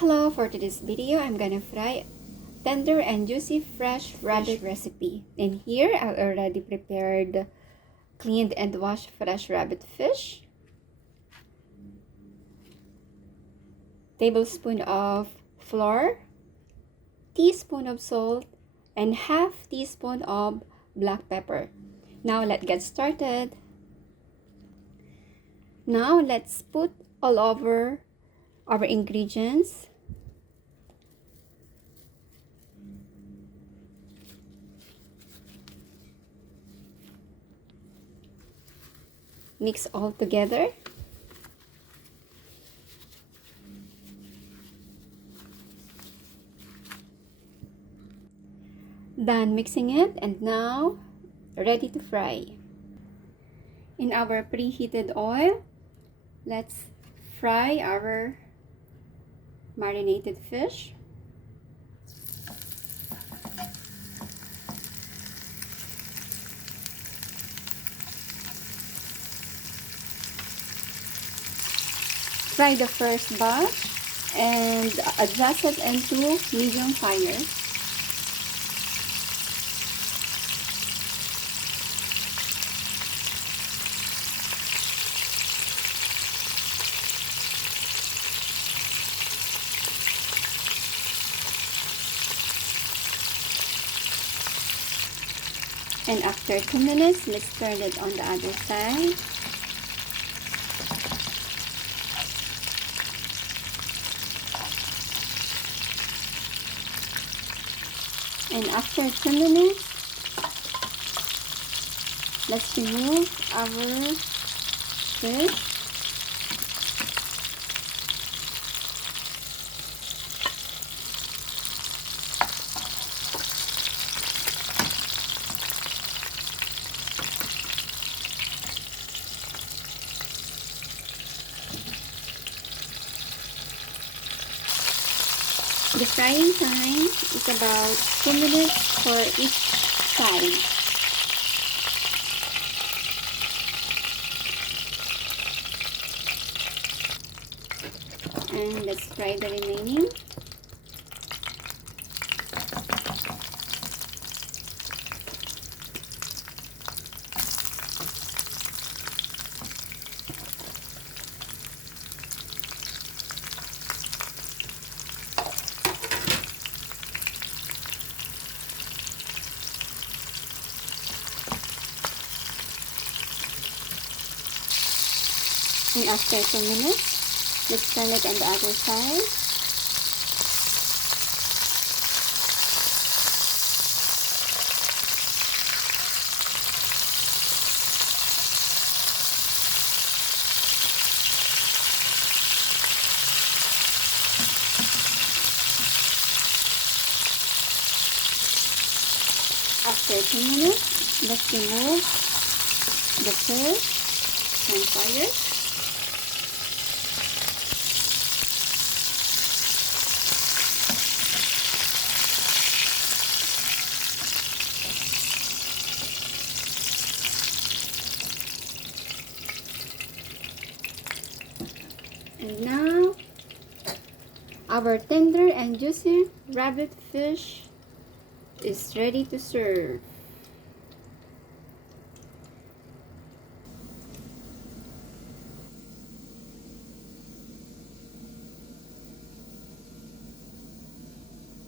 Hello, for today's video, I'm gonna fry tender and juicy fresh rabbit recipe. In here, I already prepared cleaned and washed fresh rabbit fish, tablespoon of flour, teaspoon of salt, and half teaspoon of black pepper. Now let's get started. Now let's put all over our ingredients. Mix all together. Done mixing it, and now ready to fry. In our preheated oil, let's fry our marinated fish. Fry the first batch and adjust it into medium fire. And after 2 minutes, let's turn it on the other side. And after 2 minutes, let's remove our fish. The frying time is about 2 minutes for each side. And let's fry the remaining. And after 2 minutes, let's turn it on the other side. After 2 minutes, let's remove the fish from fire. And now, our tender and juicy rabbit fish is ready to serve.